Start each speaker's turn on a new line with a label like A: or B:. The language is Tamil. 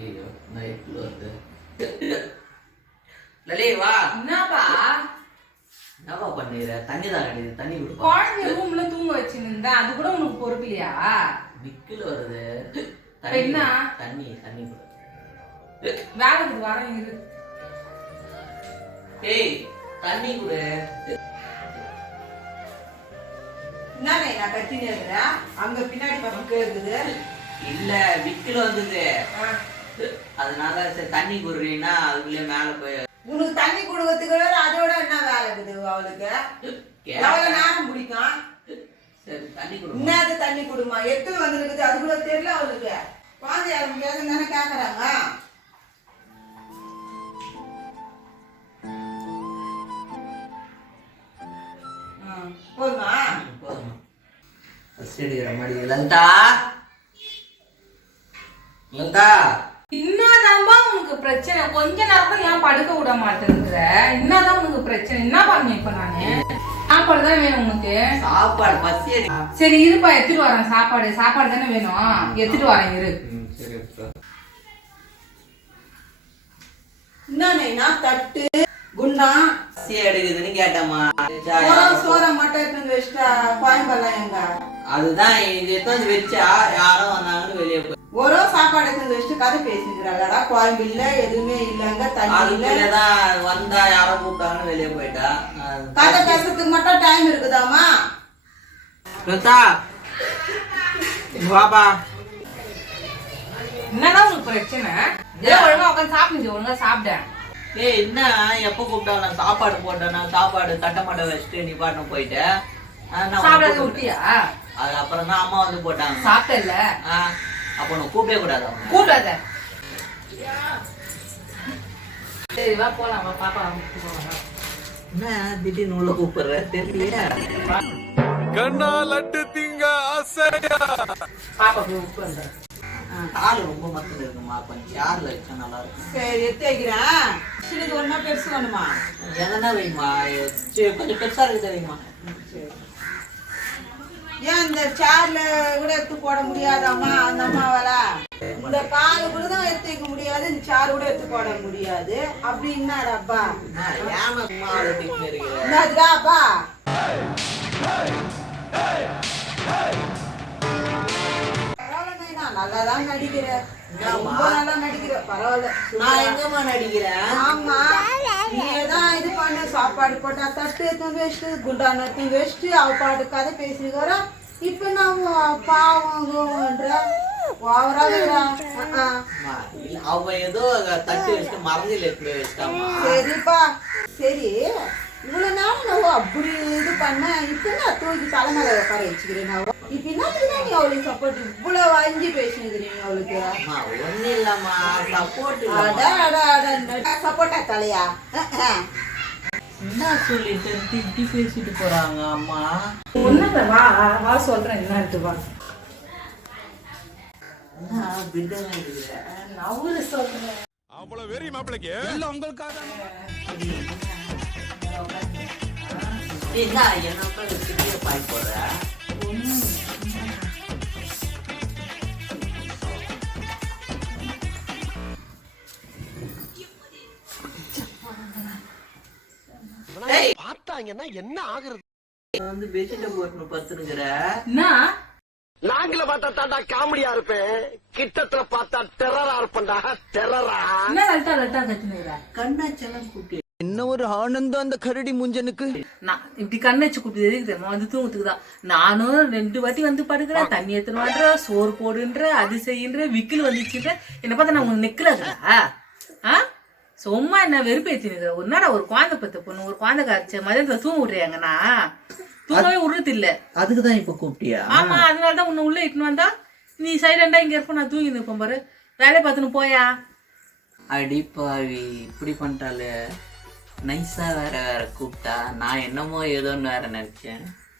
A: ஐயோ நைட்ல வருது? லலே வா.
B: என்னப்பா?
A: என்னவா பண்ணிடுற தண்ணி தான் கிடையாது தண்ணி கொடுப்பா
B: குழந்தைய ரூம்ல தூங்க வச்சுருந்தா அது கூட உனக்கு பொறுப்பு இல்லையா
A: நிக்கல் வருது
B: என்ன?
A: தண்ணி தண்ணி கொடு
B: வேலைக்கு வரேன் இரு.
A: ஏய் தண்ணி கொடு
C: என்னண்ணே நான் கத்தினே இருக்கிறேன்? அங்க பின்னாடி பக்கம் கேக்குது
A: இல்ல விக்கல் வந்தது. அதனால சரி தண்ணி குடுறீன்னா அதுக்குள்ளே மேல போய்
C: உனக்கு தண்ணி கொடுக்கறதுக்கு வேற அதோட என்ன வேலை இருக்குது அவளுக்கு? எவ்வளவு நேரம் பிடிக்கும்
A: சரி தண்ணி கொடு
C: என்னது தண்ணி கொடுமா? எத்துல வந்துருக்குது? அது கூட தெரியல அவளுக்கு. குழந்தை யாரும் பேச தானே கேக்குறாங்க. ம், போதுமா?
A: போதுமா. எடுக்கிற மாதிரி லலிதா? லலிதா?
B: என்னதான்பா உனக்கு பிரச்சனை? கொஞ்ச நேரம் கூட ஏன் படுக்க விட மாட்டேங்கிற? என்னதான் உனக்கு பிரச்சனை? என்ன பண்ணணும் இப்ப நானு. சாப்பாடு தானே வேணும் உனக்கு?
A: சாப்பாடு பசி
B: சரி இருப்பா எடுத்துட்டு வரேன். சாப்பாடு சாப்பாடு தானே வேணும். எடுத்துட்டு வரேன் இரு.
C: என்னண்ணா தட்டு? குண்டான்
A: பசி எடுக்குதுன்னு கேட்டம்மா.
C: சோறை மட்டும் எடுத்து வச்சுட்டா கோயம்பெல்லாம் எங்க?
A: அதுதான் இது எடுத்து வச்சா யாரோ வந்தாங்கன்னு வெளியே
C: ஒரு சாப்பாடு எடுத்து வச்சுட்டு கதை பேசிக்கிறாளடா. கோயம்பு இல்ல எதுவுமே இல்லங்க தண்ணி இல்ல.
A: வந்தா யாரோ கூப்பிட்டாங்கன்னு வெளியே போயிட்டா.
C: கதை பேசுறதுக்கு மட்டும் டைம் இருக்குதாமா
A: இங்க வாப்பா.
B: என்னதான் உனக்கு பிரச்சனை? ஒழுங்கா உட்காந்து சாப்பிடுங்க ஒழுங்கா சாப்பிட.
A: ஏய் என்ன? எப்ப கூப்பிட்டா நான் சாப்பாடு போட்டேன்? நான் சாப்பாடு தட்டை மாட்டை வச்சுட்டு நீ பாட்டு போயிட்டேன் ஆ, நான் உன்னை
B: சாப்பிடாத விட்டியா
A: அது அப்புறம் தான் அம்மா வந்து போட்டாங்க.
B: சாப்பிட்டல
A: ஆ, அப்ப கூப்பிடவே கூடாது.
B: கூப்பிடாத. சரி வா போலாம். பாப்பா.
A: என்ன திடீர்னு உள்ள கூப்பிடுற? தெரியலையே?
D: கண்ணா லட்டு திங்க ஆசையா?
B: பாப்பா போய்
A: கால் ரொம்ப மத்தம் இருக்குமா? கொஞ்சம் யார்ல வச்சா நல்லா இருக்கும்
C: சரி எடுத்து வைக்கிறேன். சின்னது ஒண்ணுமா பெருசு வேணுமா?
A: எதனா வைமா சரி, கொஞ்சம் பெருசா இருக்குது வைமா
C: ஏன் இந்த சேர்ல கூட எடுத்து போட முடியாதாம்மா அந்த அம்மாவால? இந்த பால் கூட தான் எடுத்து வைக்க முடியாது இந்த சேர் கூட எடுத்து போட முடியாது. அப்படி என்னடாப்பா
A: ஏமா சும்மா அவளை திட்டின்னு இருக்கிற
C: என்னதுடாப்பா நல்லாதான் நடிக்கிற. ரொம்ப நல்லா நடிக்கிற பரவாயில்ல.
A: நான் எங்கம்மா நடிக்கிறேன்?
C: ஆமா. நீதான் இது பண்ண சாப்பாடு போட்டா தட்டு எடுத்து வச்சுட்டு குண்டான எடுத்து வச்சுட்டு அவ பாட்டு கதை பேசிக்கிறா இப்ப நான் பாவம்ன்ற ஓவராகிறா
A: அம்மா, இல்ல, அவ ஏதோ தட்டி வச்சுட்டு மறந்தில எடுத்து வச்சிட்டாமா
C: சரிப்பா சரி இவ்வளவு நாள் நான் அப்படி இது பண்ண இப்ப நான் தூக்கி தலைமையில உட்கார வச்சுக்கிறேன் நான் இப்ப என்னத்துக்கு நீ அவளுக்கு சப்போர்ட் இவ்வளவு அஞ்சு பேசினுக்கிறீங்க அவளுக்கு.
A: அம்மா ஒண்ணு இல்லம்மா சப்போர்ட்
C: அட அட அட சப்போர்ட்டா தலையா.
A: என்ன சொல்லிட்டு இப்படி பேசிட்டு போறாங்க அம்மா?
B: ஒண்ணும் இல்ல, வா வா சொல்றேன் என்னன்ட்டு வா. நவுறு சொல்றேன்.
D: அவ்வளவு வெறி மாப்பிளைக்கு? எல்லாம் உங்களுக்காக
A: என்ன என்ன பாய் போடுற?
D: பார்த்தாங்கன்னா என்ன ஆகுறது?
A: வந்து பெட்ஷீட்டை போட்டு பத்துனுக்குற.
B: என்ன?
D: நாங்கள பார்த்தா தாண்டா காமெடியா இருப்பேன். கிட்டத்துல பார்த்தா டெரரா இருப்பேன்டா. டெரரா
A: கண்ணாச்செல்லாம் கூப்பிட்டு
E: என்ன ஒரு ஆனந்தம் அந்த கரடி முஞ்சனுக்கு?
B: நான் இப்படி கண்ணு வச்சு கூப்பிட்டு எதுக்கு தெரியுமா? வந்து தூங்கத்துக்கு தான் நானும் ரெண்டு வாட்டி வந்து படுக்கிறேன். தண்ணி எடுத்துன்னு வாடுற சோறு போடுன்ற அது செய்யுன்ற விக்கில் வந்துச்சுன்ற என்ன பார்த்தா நான் உனக்கு நெக்கலாதுடா ஆ? சும்மா என்ன வெறுப்பேற்றினுக்கிற ஒரு நாடா ஒரு குழந்தை பத்த பொண்ணு ஒரு குழந்தை காய்ச்ச மதியத்துல தூங்க விடுறியாங்கண்ணா தூங்கவே விடுறது இல்ல.
A: அதுக்கு தான் இப்ப கூப்பிட்டியா?
B: ஆமா அதனால தான் உன்னை உள்ள இட்டுன்னு வந்தா நீ சைலண்டா இங்க இருப்ப நான் தூங்கி நிற்பேன் பாரு. வேலையை பார்த்துன்னு போயா?
A: அடிப்பாவி இப்படி பண்ணிட்டாலே நைஸா வேற வேற கூப்பிட்டா நான் என்னமோ ஏதோன்னு வேற நினைச்சேன்.